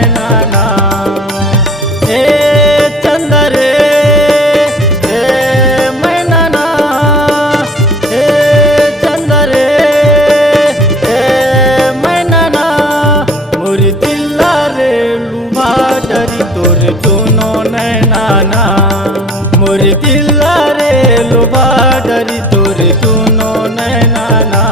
नैना ना। हे चंदा रे हे मैना ना, हे चंदा रे हे मैना ना, मोरी दिला रे लुभा डरी तोर दोनों नैना ना, मोरी दिला रे लुभा डरी तोर दोनों नैना ना।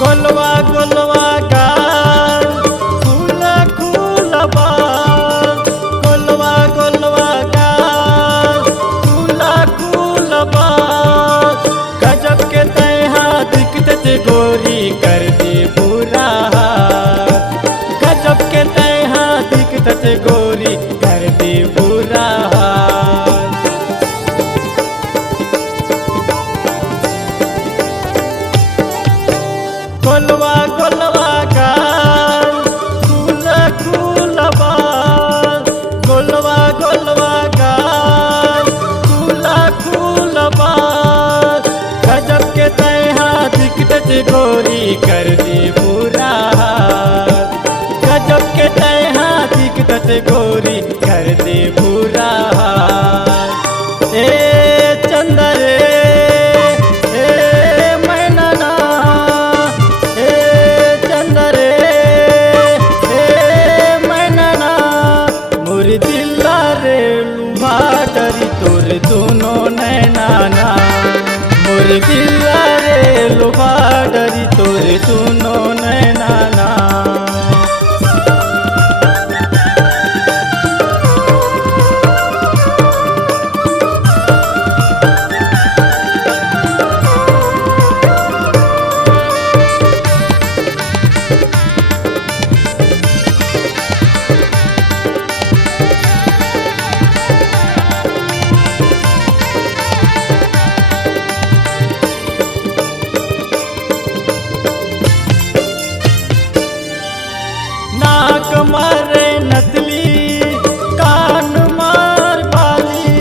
गोलवा गोलवा गाल फूल फूल बाल, गोलवा गोलवा गाल फूल फूल बाल, गजब के तैहा दिखत गोरी कर दी बुरा हाल, गजब के तैहा दिखत गोरी कर दी बुरा हाल। गोलवा गोलवा गाल फूल फूल बाल, गोलवा गोलवा गाल फूल फूल बाल, गजब के तैहा दिखत गोरी कर दी बुरा हाल, गजब के तैहा दिखत गोरी कर दी बुरा हाल। ए चंदा रे तोर दोनों नैना ना, मोर दिला रे लुभा डरी तोर दोनों नैना ना। नाक मारे नथली कान मार बाली,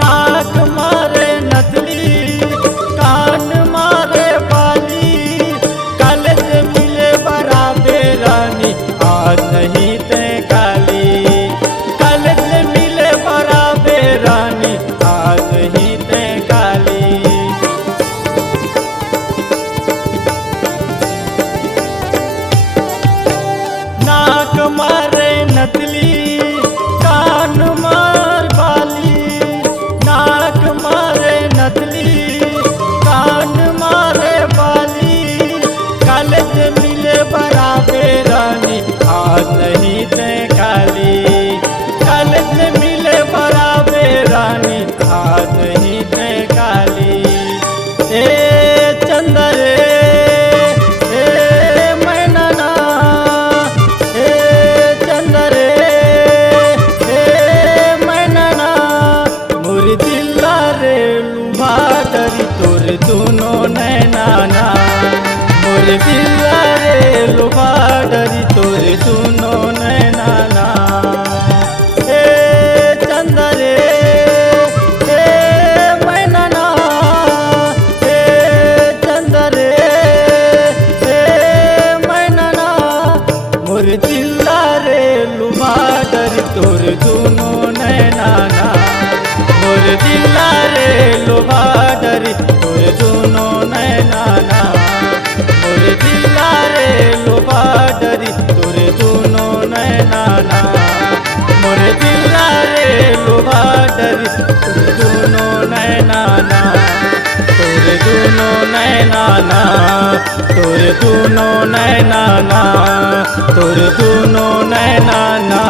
नाक मारे नथली कान मारे बाली, कल से मिले बराबे रानी आज नहीं ते काली, कल से मिले बराबे रानी आज नहीं ते काली। नाक मारे नथली कान मार बाली, नाक मारे नथली कान मारे बाली, कल से मिले बराबे रानी आज नहीं ते काली, कल से मिले बराबे रानी आज नहीं ते काली। ए चंदा रे तोर दोनों नैना ना, मोर दिला रे लुभा डरी तोर दोनों नैना ना। हे चंदा रे हे मैना ना, हे चंदा रे हे मैना ना, मोर दिला रे लुभा डरी तोर दोनों नैना ना, मोर दिला रे लुभा डरी तोर दोनों नैना ना, मोर दिला रे लुभा डरी तोर दोनों नैना ना, मोर दिला रे लुभा डरी तोर दोनों नैना ना, तोर दोनों नैना ना, तोर दोनों नैना ना, तोर दोनों नैना ना।